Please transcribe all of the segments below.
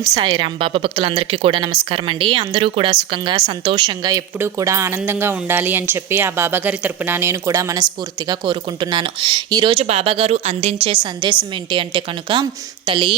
ఓం సాయిరాం. బాబా భక్తులందరికీ కూడా నమస్కారం అండి. అందరూ కూడా సుఖంగా సంతోషంగా ఎప్పుడూ కూడా ఆనందంగా ఉండాలి అని చెప్పి ఆ బాబాగారి తరపున నేను కూడా మనస్ఫూర్తిగా కోరుకుంటున్నాను. ఈరోజు బాబాగారు అందించే సందేశం ఏంటి అంటే కనుక, తల్లి,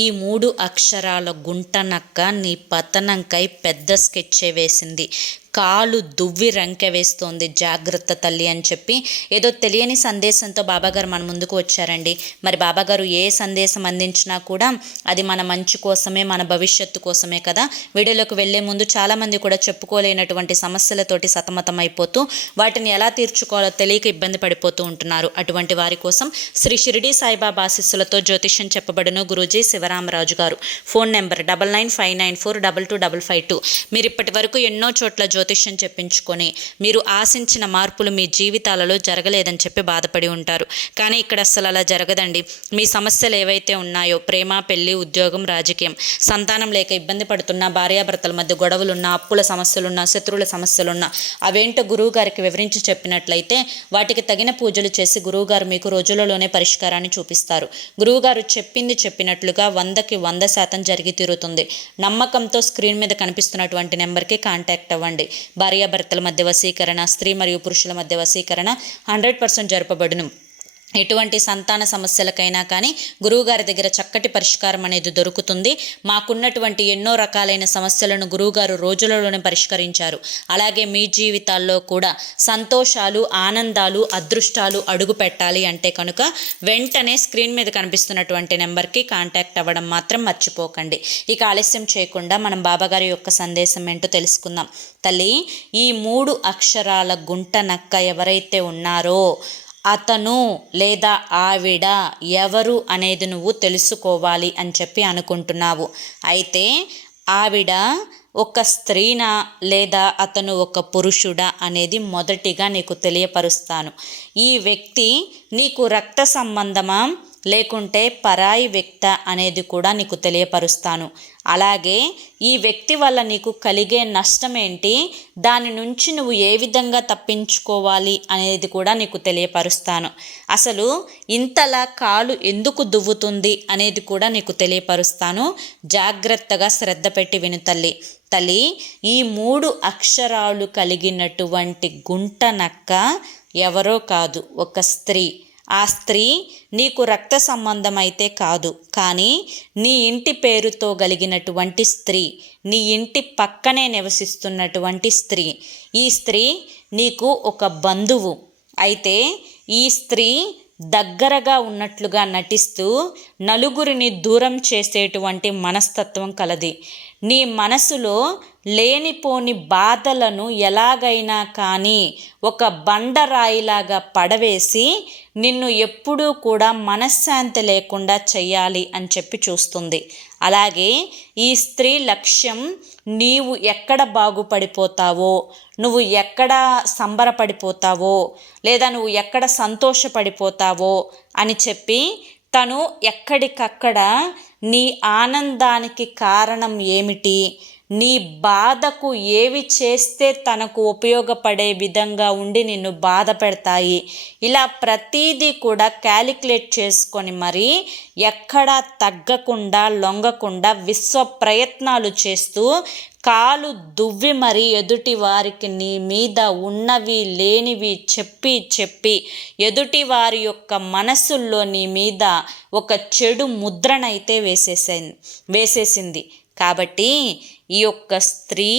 ఈ 3 అక్షరాల గుంట నక్క నీ పతనంకై పెద్ద స్కెచ్చే వేసింది, కాలు దువ్వి రంకె వేస్తోంది, జాగ్రత్త తల్లి అని చెప్పి ఏదో తెలియని సందేశంతో బాబాగారు మన ముందుకు వచ్చారండి. మరి బాబాగారు ఏ సందేశం అందించినా కూడా అది మన మంచి కోసమే, మన భవిష్యత్తు కోసమే కదా. వీడియోలోకి వెళ్లే ముందు చాలామంది కూడా చెప్పుకోలేనటువంటి సమస్యలతోటి సతమతం అయిపోతూ వాటిని ఎలా తీర్చుకోవాలో తెలియక ఇబ్బంది పడిపోతూ ఉంటున్నారు. అటువంటి వారి కోసం శ్రీ షిరిడి సాయిబాబా ఆశీస్సులతో జ్యోతిష్యం చెప్పబడును గురూజీ శివరామరాజు గారు. Phone number 9959942252. మీరు ఇప్పటి వరకు ఎన్నో చోట్ల జ్యోతిష్యం చెప్పించుకొని మీరు ఆశించిన మార్పులు మీ జీవితాలలో జరగలేదని చెప్పి బాధపడి ఉంటారు. కానీ ఇక్కడ అసలు అలా జరగదండి. మీ సమస్యలు ఏవైతే ఉన్నాయో, ప్రేమ, పెళ్లి, ఉద్యోగం, రాజకీయం, సంతానం లేక ఇబ్బంది పడుతున్నా, భార్యాభర్తల మధ్య గొడవలున్నా, అప్పుల సమస్యలున్నా, శత్రువుల సమస్యలున్నా అవేంటో గురువు గారికి వివరించి చెప్పినట్లయితే వాటికి తగిన పూజలు చేసి గురువుగారు మీకు రోజులలోనే పరిష్కారాన్ని చూపిస్తారు. గురువుగారు చెప్పింది చెప్పినట్లుగా 100కి 100% జరిగి తీరుతుంది. నమ్మకంతో స్క్రీన్ మీద కనిపిస్తున్నటువంటి నెంబర్కి కాంటాక్ట్ అవ్వండి. భార్యాభర్తల మధ్య వశీకరణ, స్త్రీ మరియు పురుషుల మధ్య వశీకరణ 100% జరపబడును. ఎటువంటి సంతాన సమస్యలకైనా కానీ గురువుగారి దగ్గర చక్కటి పరిష్కారం అనేది దొరుకుతుంది. మాకున్నటువంటి ఎన్నో రకాలైన సమస్యలను గురువుగారు రోజులలోనే పరిష్కరించారు. అలాగే మీ జీవితాల్లో కూడా సంతోషాలు, ఆనందాలు, అదృష్టాలు అడుగు పెట్టాలి అంటే కనుక వెంటనే స్క్రీన్ మీద కనిపిస్తున్నటువంటి నెంబర్కి కాంటాక్ట్ అవ్వడం మాత్రం మర్చిపోకండి. ఇక ఆలస్యం చేయకుండా మనం బాబాగారి యొక్క సందేశం ఏంటో తెలుసుకుందాం. తల్లి, ఈ 3 అక్షరాల గుంట నక్క ఎవరైతే ఉన్నారో అతను లేదా ఆవిడ ఎవరు అనేది నువ్వు తెలుసుకోవాలి అని చెప్పి అనుకుంటున్నావు. అయితే ఆవిడ ఒక స్త్రీనా లేదా అతను ఒక పురుషుడా అనేది మొదటిగా నీకు తెలియపరుస్తాను. ఈ వ్యక్తి నీకు రక్త సంబంధమా లేకుంటే పరాయి వ్యక్త అనేది కూడా నీకు తెలియపరుస్తాను. అలాగే ఈ వ్యక్తి వల్ల నీకు కలిగే నష్టం ఏంటి, దాని నుంచి నువ్వు ఏ విధంగా తప్పించుకోవాలి అనేది కూడా నీకు తెలియపరుస్తాను. అసలు ఇంతలా కాలు ఎందుకు దువ్వుతుంది అనేది కూడా నీకు తెలియపరుస్తాను. జాగ్రత్తగా శ్రద్ధ పెట్టి విను తల్లి. తల్లి, ఈ 3 అక్షరాలు కలిగినటువంటి గుంట నక్క ఎవరో కాదు, ఒక స్త్రీ. ఆ స్త్రీ నీకు రక్త సంబంధం అయితే కాదు, కానీ నీ ఇంటి పేరుతో కలిగినటువంటి స్త్రీ, నీ ఇంటి పక్కనే నివసిస్తున్నటువంటి స్త్రీ. ఈ స్త్రీ నీకు ఒక బంధువు. అయితే ఈ స్త్రీ దగ్గరగా ఉన్నట్లుగా నటిస్తూ నలుగురిని దూరం చేసేటువంటి మనస్తత్వం కలది. నీ మనసులో లేనిపోని బాధలను ఎలాగైనా కానీ ఒక బండరాయిలాగా పడవేసి నిన్ను ఎప్పుడూ కూడా మనశ్శాంతి లేకుండా చెయ్యాలి అని చెప్పి చూస్తుంది. అలాగే ఈ స్త్రీ లక్ష్యం నీవు ఎక్కడ బాగుపడిపోతావో, నువ్వు ఎక్కడ సంబరపడిపోతావో, లేదా నువ్వు ఎక్కడ సంతోషపడిపోతావో అని చెప్పి తను ఎక్కడికక్కడ నీ ఆనందానికి కారణం ఏమిటి, నీ బాధకు ఏవి చేస్తే తనకు ఉపయోగపడే విధంగా ఉండి నిన్ను బాధ పెడతాయి, ఇలా ప్రతీదీ కూడా క్యాలిక్యులేట్ చేసుకొని మరి ఎక్కడా తగ్గకుండా లొంగకుండా విశ్వ ప్రయత్నాలు చేస్తూ కాలు దువ్వి మరి ఎదుటి వారికి నీ మీద ఉన్నవి లేనివి చెప్పి ఎదుటి వారి యొక్క మనసుల్లో నీ మీద ఒక చెడు ముద్రనైతే వేసేసింది. కాబట్టి ఈ యొక్క స్త్రీ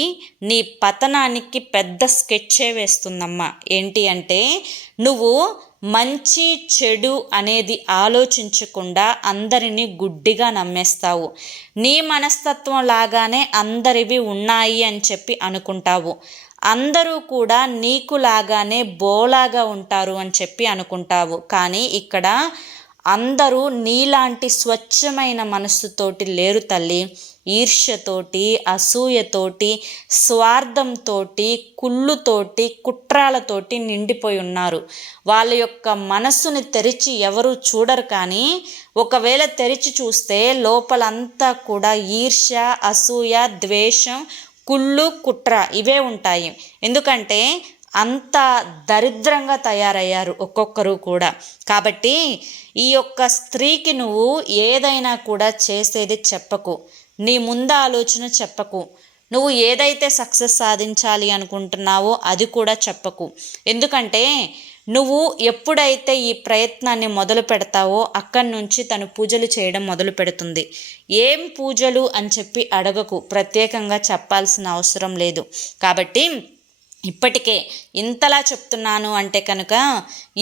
నీ పతనానికి పెద్ద స్కెచ్చే వేస్తుందమ్మా. ఏంటి అంటే నువ్వు మంచి చెడు అనేది ఆలోచించకుండా అందరినీ గుడ్డిగా నమ్మేస్తావు. నీ మనస్తత్వం లాగానే అందరివి ఉన్నాయి అని చెప్పి అనుకుంటావు. అందరూ కూడా నీకులాగానే బోలాగా ఉంటారు అని చెప్పి అనుకుంటావు. కానీ ఇక్కడ అందరూ నీలాంటి స్వచ్ఛమైన మనస్సుతోటి లేరు తల్లి. ఈర్ష్యతోటి, అసూయతోటి, స్వార్థంతోటి, కుళ్ళుతోటి, కుట్రాలతోటి నిండిపోయి ఉన్నారు. వాళ్ళ యొక్క మనస్సుని తెరిచి ఎవరు చూడరు. కానీ ఒకవేళ తెరిచి చూస్తే లోపలంతా కూడా ఈర్ష్య, అసూయ, ద్వేషం, కుళ్ళు, కుట్ర ఇవే ఉంటాయి. ఎందుకంటే అంత దరిద్రంగా తయారయ్యారు ఒక్కొక్కరు కూడా. కాబట్టి ఈ యొక్క స్త్రీకి నువ్వు ఏదైనా కూడా చేసేది చెప్పకు, నీ ముందు ఆలోచన చెప్పకు, నువ్వు ఏదైతే సక్సెస్ సాధించాలి అనుకుంటున్నావో అది కూడా చెప్పకు. ఎందుకంటే నువ్వు ఎప్పుడైతే ఈ ప్రయత్నాన్ని మొదలు పెడతావో అక్కడి నుంచి తను పూజలు చేయడం మొదలు పెడుతుంది. ఏం పూజలు అని చెప్పి అడగకు, ప్రత్యేకంగా చెప్పాల్సిన అవసరం లేదు. కాబట్టి ఇప్పటికే ఇంతలా చెప్తున్నాను అంటే కనుక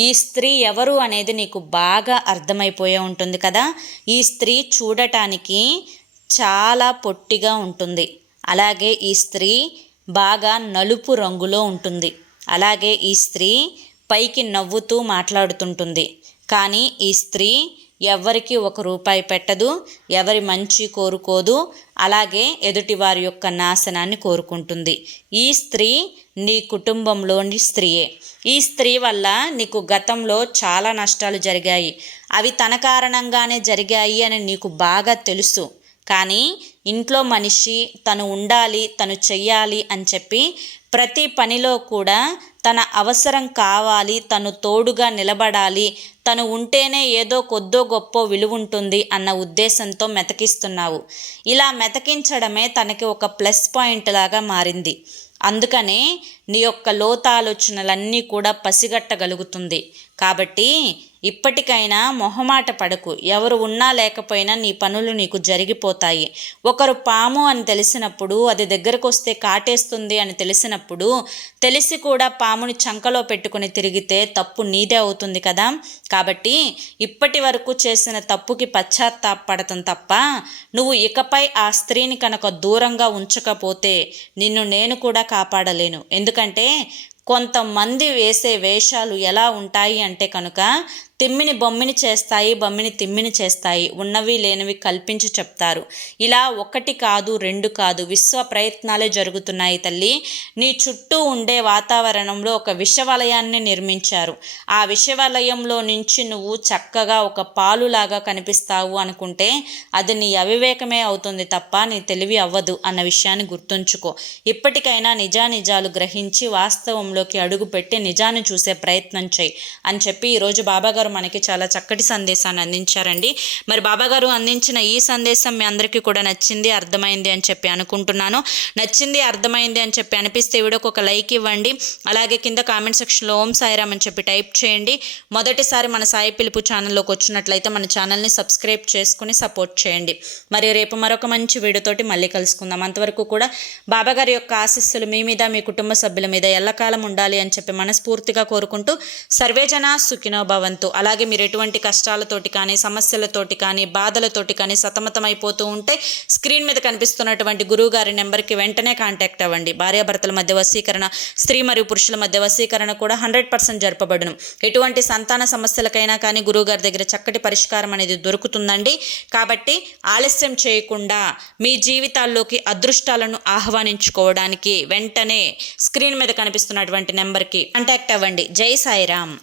ఈ స్త్రీ ఎవరు అనేది నీకు బాగా అర్థమైపోయే ఉంటుంది కదా. ఈ స్త్రీ చూడటానికి చాలా పొట్టిగా ఉంటుంది, అలాగే ఈ స్త్రీ బాగా నలుపు రంగులో ఉంటుంది, అలాగే ఈ స్త్రీ పైకి నవ్వుతూ మాట్లాడుతుంటుంది. కానీ ఈ స్త్రీ ఎవరికి ₹1 పెట్టదు, ఎవరి మంచి కోరుకోదు, అలాగే ఎదుటివారి యొక్క నాశనాన్ని కోరుకుంటుంది. ఈ స్త్రీ నీ కుటుంబంలోని స్త్రీయే. ఈ స్త్రీ వల్ల నీకు గతంలో చాలా నష్టాలు జరిగాయి, అవి తన కారణంగానే జరిగాయి అని నీకు బాగా తెలుసు. కానీ ఇంట్లో మనిషి తను ఉండాలి, తను చెయ్యాలి అని చెప్పి ప్రతి పనిలో కూడా తన అవసరం కావాలి, తను తోడుగా నిలబడాలి, తను ఉంటేనే ఏదో కొద్దో గొప్పో విలువ ఉంటుంది అన్న ఉద్దేశంతో మెతకిస్తున్నావు. ఇలా మెతకించడమే తనకి ఒక ప్లస్ పాయింట్ లాగా మారింది. అందుకనే నీ యొక్క లోతాలోచనలన్నీ కూడా పసిగట్టగలుగుతుంది. కాబట్టి ఇప్పటికైనా మొహమాట పడకు. ఎవరు ఉన్నా లేకపోయినా నీ పనులు నీకు జరిగిపోతాయి. ఒకరు పాము అని తెలిసినప్పుడు, అది దగ్గరకు వస్తే కాటేస్తుంది అని తెలిసినప్పుడు, తెలిసి కూడా పాముని చంకలో పెట్టుకుని తిరిగితే తప్పు నీదే అవుతుంది కదా. కాబట్టి ఇప్పటి వరకు చేసిన తప్పుకి పశ్చాత్తాపడటం తప్ప నువ్వు ఇకపై ఆ స్త్రీని కనుక దూరంగా ఉంచకపోతే నిన్ను నేను కూడా కాపాడలేను. ఎందుకంటే కొంతమంది వేసే వేషాలు ఎలా ఉంటాయి అంటే కనుక తిమ్మిని బొమ్మిని చేస్తాయి, బొమ్మిని తిమ్మిని చేస్తాయి, ఉన్నవి లేనివి కల్పించి చెప్తారు. ఇలా 1 కాదు 2 కాదు, విశ్వ ప్రయత్నాలే జరుగుతున్నాయి తల్లి. నీ చుట్టూ ఉండే వాతావరణంలో ఒక విషవలయాన్ని నిర్మించారు. ఆ విషవలయంలో నుంచి నువ్వు చక్కగా ఒక పాలులాగా కనిపిస్తావు అనుకుంటే అది నీ అవివేకమే అవుతుంది తప్ప నీ తెలివి అవ్వదు అన్న విషయాన్ని గుర్తుంచుకో. ఇప్పటికైనా నిజానిజాలు గ్రహించి వాస్తవంలోకి అడుగుపెట్టి నిజాన్ని చూసే ప్రయత్నం చేయి అని చెప్పి ఈరోజు బాబాగారు మనకి చాలా చక్కటి సందేశాన్ని అందించారండి. మరి బాబాగారు అందించిన ఈ సందేశం మీ అందరికీ కూడా నచ్చింది, అర్థమైంది అని చెప్పి అనుకుంటున్నాను. నచ్చింది, అర్థమైంది అని చెప్పి అనిపిస్తే వీడియోకి ఒక లైక్ ఇవ్వండి. అలాగే కింద కామెంట్ సెక్షన్లో ఓం సాయిరామ్ అని చెప్పి టైప్ చేయండి. మొదటిసారి మన సాయి పిలుపు ఛానల్లోకి వచ్చినట్లయితే మన ఛానల్ని సబ్స్క్రైబ్ చేసుకుని సపోర్ట్ చేయండి. మరి రేపు మరొక మంచి వీడియోతోటి మళ్ళీ కలుసుకుందాం. అంతవరకు కూడా బాబాగారి యొక్క ఆశీస్సులు మీ మీద, మీ కుటుంబ సభ్యుల మీద ఎల్లకాలం ఉండాలి అని చెప్పి మనస్ఫూర్తిగా కోరుకుంటూ సర్వేజన సుఖినో భవంతు. అలాగే మీరు ఎటువంటి కష్టాలతోటి కానీ, సమస్యలతోటి కానీ, బాధలతోటి కానీ సతమతమైపోతూ ఉంటే స్క్రీన్ మీద కనిపిస్తున్నటువంటి గురువుగారి నెంబర్కి వెంటనే కాంటాక్ట్ అవ్వండి. భార్యాభర్తల మధ్య వశీకరణ, స్త్రీ మరియు పురుషుల మధ్య వశీకరణ కూడా 100% జరపబడును. ఎటువంటి సంతాన సమస్యలకైనా కానీ గురువుగారి దగ్గర చక్కటి పరిష్కారం అనేది దొరుకుతుందండి. కాబట్టి ఆలస్యం చేయకుండా మీ జీవితాల్లోకి అదృష్టాలను ఆహ్వానించుకోవడానికి వెంటనే స్క్రీన్ మీద కనిపిస్తున్నటువంటి నెంబర్కి కాంటాక్ట్ అవ్వండి. జై సాయిరామ్.